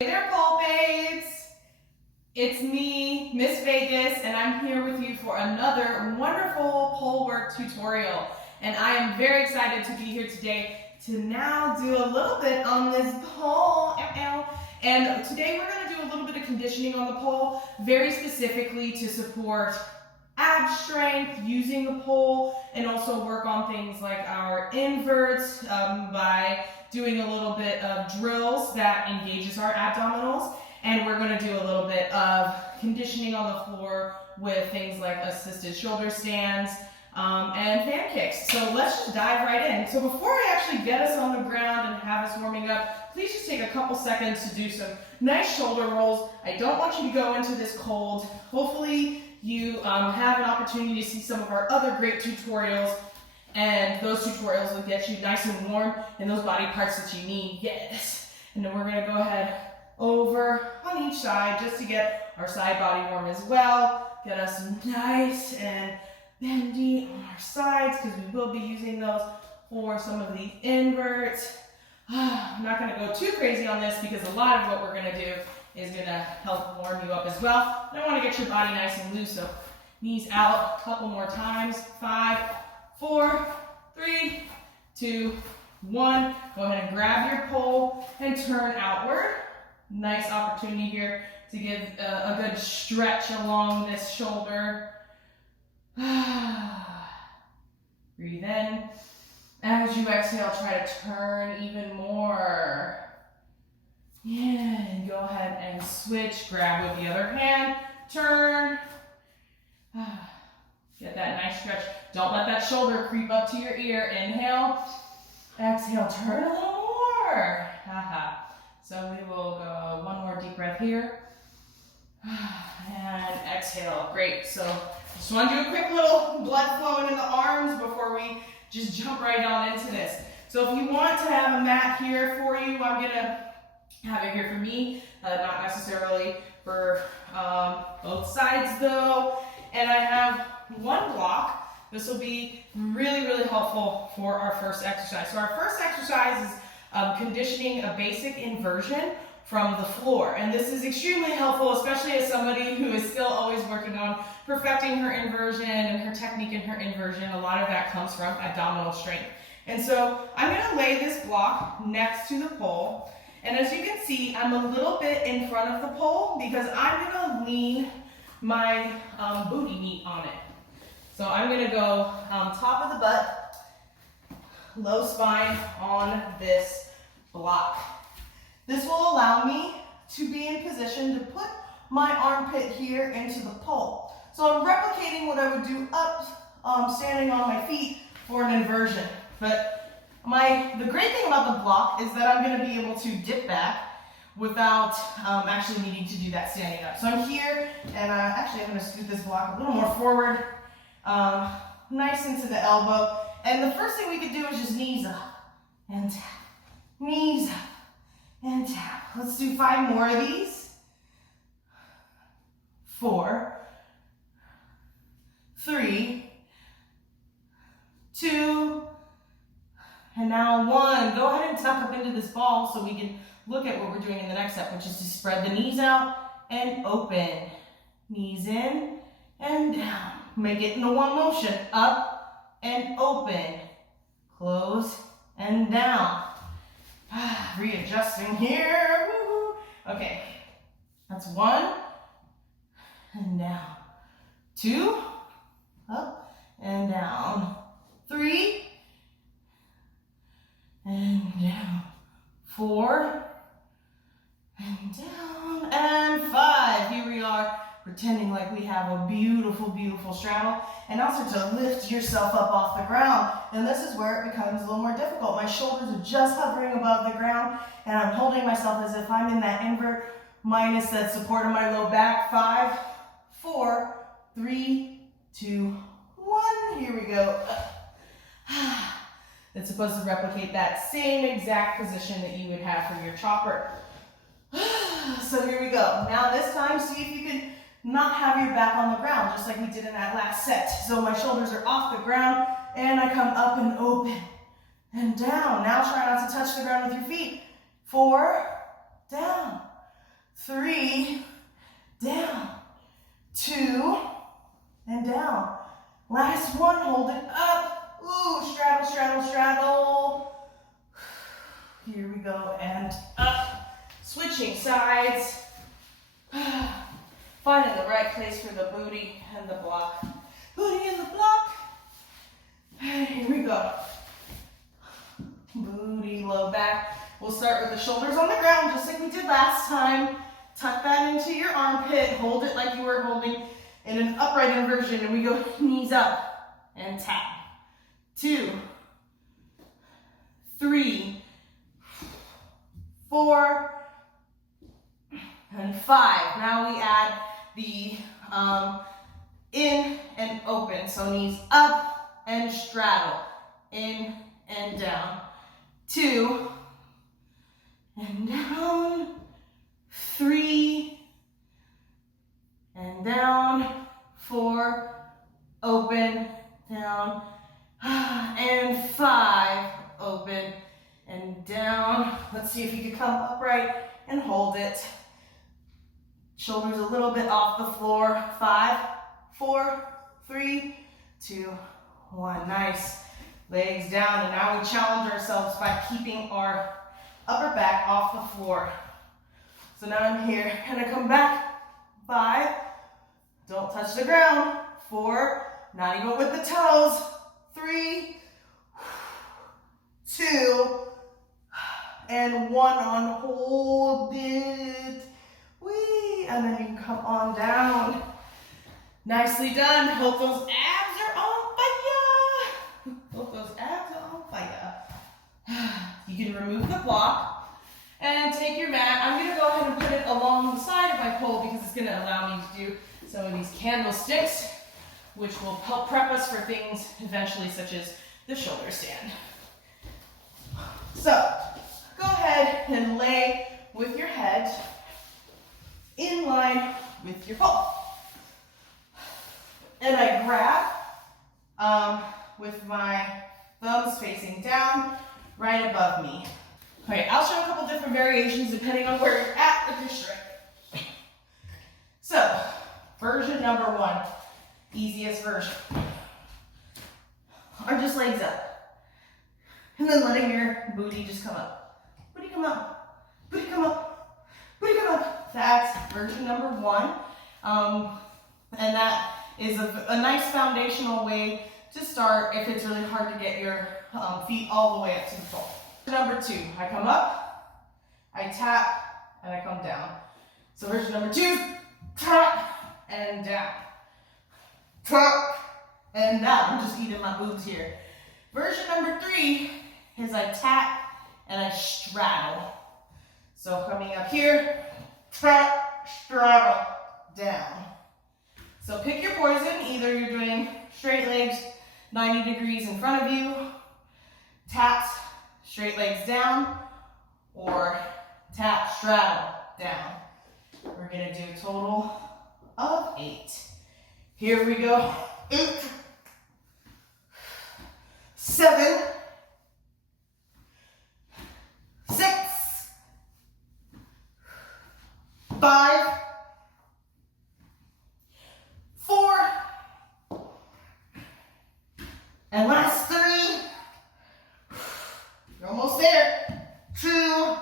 Hey there, pole babes! It's me, Miss Vegas, and I'm here with you for another wonderful pole work tutorial. And I am very excited to be here today to now do a little bit on this pole. And today we're going to do a little bit of conditioning on the pole, very specifically to support ab strength using the pole, and also work on things like our inverts by doing a little bit of drills that engages our abdominals. And we're going to do a little bit of conditioning on the floor with things like assisted shoulder stands and pancakes. So let's just dive right in. So before I actually get us on the ground and have us warming up, please just take a couple seconds to do some nice shoulder rolls. I don't want you to go into this cold. Hopefully you have an opportunity to see some of our other great tutorials, and those tutorials will get you nice and warm in those body parts that you need. Yes. And then we're going to go ahead over on each side just to get our side body warm as well. Get us nice and bendy on our sides because we will be using those for some of these inverts. I'm not going to go too crazy on this because a lot of what we're going to do is going to help warm you up as well. And I want to get your body nice and loose, so knees out a couple more times. 5, 4, 3, 2, 1. Go ahead and grab your pole and turn outward. Nice opportunity here to give a good stretch along this shoulder. Breathe in. As you exhale, try to turn even more. Yeah, and go ahead and switch. Grab with the other hand. Turn. Get that nice stretch. Don't let that shoulder creep up to your ear. Inhale. Exhale. Turn a little more. So we will go one more deep breath here. And exhale. Great. So just want to do a quick little blood flowing in the arms before we just jump right on into this. So if you want to have a mat here for you, I'm going to have it here for me, not necessarily for both sides though. And I have one block. This will be really, really helpful for our first exercise. So our first exercise is conditioning a basic inversion from the floor. And this is extremely helpful, especially as somebody who is still always working on perfecting her inversion and her technique in her inversion. A lot of that comes from abdominal strength. And so I'm going to lay this block next to the pole. And as you can see, I'm a little bit in front of the pole because I'm going to lean my booty meat on it. So I'm going to go top of the butt, low spine on this block. This will allow me to be in position to put my armpit here into the pole. So I'm replicating what I would do up, standing on my feet for an inversion. But the great thing about the block is that I'm going to be able to dip back without actually needing to do that standing up. So I'm here, and actually I'm going to scoot this block a little more forward, nice into the elbow. And the first thing we could do is just knees up and tap, knees up and tap. Let's do 5 more of these. 4, 3, 2, and now 1. Go ahead and tuck up into this ball so we can look at what we're doing in the next step, which is to spread the knees out and open. Knees in and down. Make it into one motion. Up and open. Close and down. Readjusting here. Woo-hoo. Okay, that's 1 and down. 2, up and down. 3 and down. 4 and down. And 5. Here we are, pretending like we have a beautiful, beautiful straddle. And now start to lift yourself up off the ground. And this is where it becomes a little more difficult. My shoulders are just hovering above the ground, and I'm holding myself as if I'm in that invert minus that support of my low back. 5, 4, 3, 2, 1. Here we go. It's supposed to replicate that same exact position that you would have for your chopper. So here we go. Now this time, see if you can not have your back on the ground, just like we did in that last set. So my shoulders are off the ground, and I come up and open and down. Now try not to touch the ground with your feet. 4, down. 3, down, 2, and down. Last one, hold it up. Ooh, straddle, straddle, straddle. Here we go, and up. Switching sides. Finding the right place for the booty and the block. Booty and the block. And here we go. Booty, low back. We'll start with the shoulders on the ground, just like we did last time. Tuck that into your armpit. Hold it like you were holding in an upright inversion. And we go knees up and tap. 2, 3, 4, and 5. Now we add the in and open. So knees up and straddle. In and down. 2, and down. 3, and down. 4, open, down. And 5, open, and down. Let's see if you can come upright and hold it. Shoulders a little bit off the floor. 5, 4, 3, 2, 1. Nice. Legs down. And now we challenge ourselves by keeping our upper back off the floor. So now I'm here. Gonna come back. 5. Don't touch the ground. 4. Not even with the toes. 3, 2, and 1 on hold it. Whee! And then you can come on down. Nicely done. Hope those abs are on fire. Hope those abs are on fire. You can remove the block and take your mat. I'm going to go ahead and put it along the side of my pole because it's going to allow me to do some of these candlesticks, which will help prep us for things eventually, such as the shoulder stand. So, go ahead and lay with your head in line with your pole. And I grab with my thumbs facing down, right above me. Okay, I'll show a couple different variations depending on where you're at with your strength. So, version number 1, easiest version. Are just legs up. And then letting your booty just come up. Booty come up. Booty come up. Booty come up. That's version number 1. And that is a nice foundational way to start if it's really hard to get your feet all the way up to the pole. Number 2, I come up, I tap, and I come down. So version number 2, tap, and down. Tap, and down. I'm just eating my boobs here. Version number 3 is I tap and I straddle. So coming up here, tap, straddle, down. So pick your poison. Either you're doing straight legs, 90 degrees in front of you, taps, straight legs down, or tap, straddle, down. We're gonna do a total of 8. Here we go. 8, 7, 6, 5, 4, and last 3. You're almost there. 2,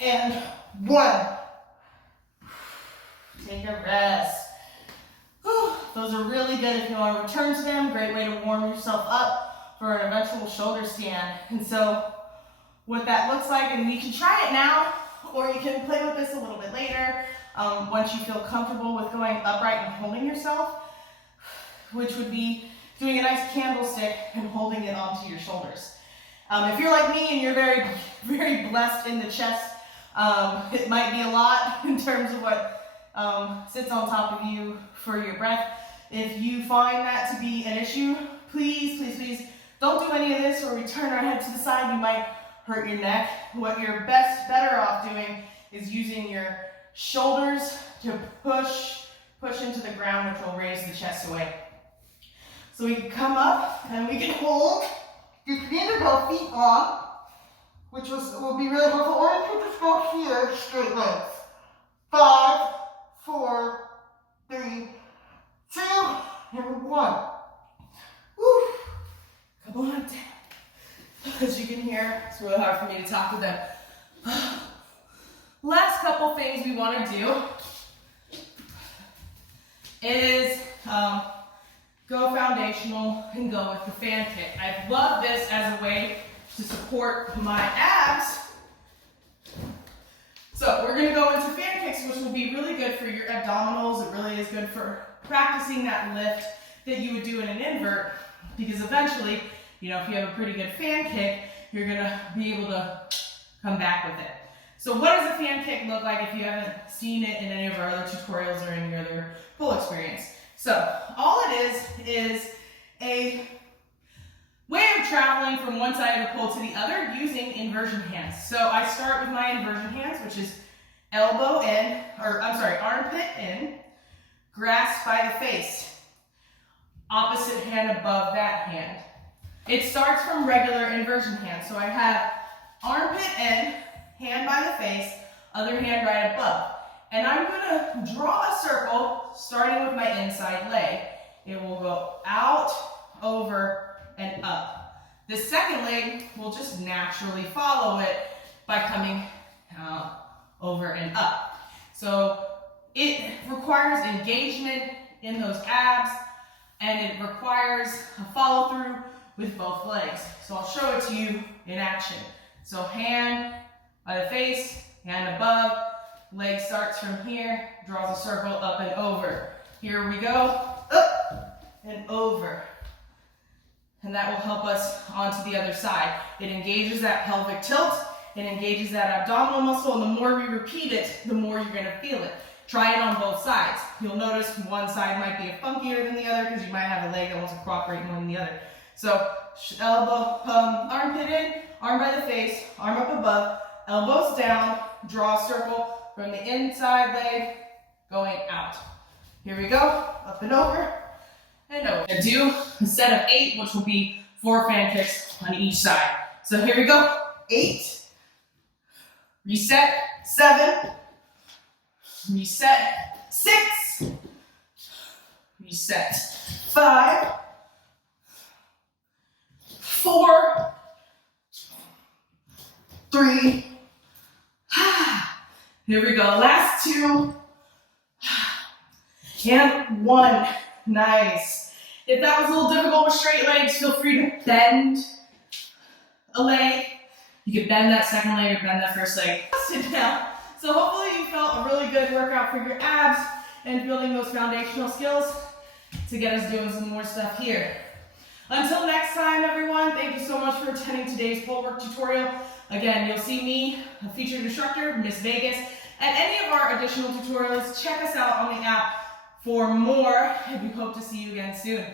and 1. Take a rest. Those are really good if you want to return to them. Great way to warm yourself up for an eventual shoulder stand. And so what that looks like, and you can try it now, or you can play with this a little bit later, once you feel comfortable with going upright and holding yourself, which would be doing a nice candlestick and holding it onto your shoulders. If you're like me and you're very, very blessed in the chest, it might be a lot in terms of what sits on top of you for your breath. If you find that to be an issue, please, please, please don't do any of this or we turn our head to the side. You might hurt your neck. What you're better off doing is using your shoulders to push into the ground, which will raise the chest away. So we can come up and we can hold. You can either go feet on which will be really helpful. Or you could just go here, straight legs. 5, 4, 3, 2, and 1. Woo. Come on down. As you can hear, it's really hard for me to talk to them. Last couple things we want to do is go foundational and go with the fan kick. I love this as a way to support my abs. So we're going to go into fan kicks, which will be really good for your abdominals. It really is good for practicing that lift that you would do in an invert, because eventually, you know, if you have a pretty good fan kick, you're going to be able to come back with it. So what does a fan kick look like if you haven't seen it in any of our other tutorials or in your other pole experience? So all it is a way of traveling from one side of the pole to the other using inversion hands. So I start with my inversion hands, which is elbow in, or I'm sorry, armpit in, grasp by the face, opposite hand above that hand. It starts from regular inversion hands. So I have armpit in, hand by the face, other hand right above. And I'm gonna draw a circle starting with my inside leg. It will go out, over, and up. The second leg will just naturally follow it by coming over and up. So it requires engagement in those abs, and it requires a follow through with both legs. So I'll show it to you in action. So hand by the face, hand above, leg starts from here, draws a circle up and over. Here we go, up and over. And that will help us onto the other side. It engages that pelvic tilt, it engages that abdominal muscle, and the more we repeat it, the more you're gonna feel it. Try it on both sides. You'll notice one side might be funkier than the other because you might have a leg that wants to cooperate more than the other. So elbow, armpit in, arm by the face, arm up above, elbows down, draw a circle from the inside leg going out. Here we go, up and over and over. And do a set of 8, which will be 4 fan kicks on each side. So here we go, 8, reset, 7, reset, 6, reset, 5, 4, 3, here we go, last 2, and 1, nice. If that was a little difficult with straight legs, feel free to bend a leg. You can bend that second leg or bend that first leg. Sit down. So hopefully you felt a really good workout for your abs and building those foundational skills to get us doing some more stuff here. Until next time, everyone, thank you so much for attending today's PoleWerk tutorial. Again, you'll see me, a featured instructor, Miss Vegas, and any of our additional tutorials. Check us out on the app for more, and we hope to see you again soon.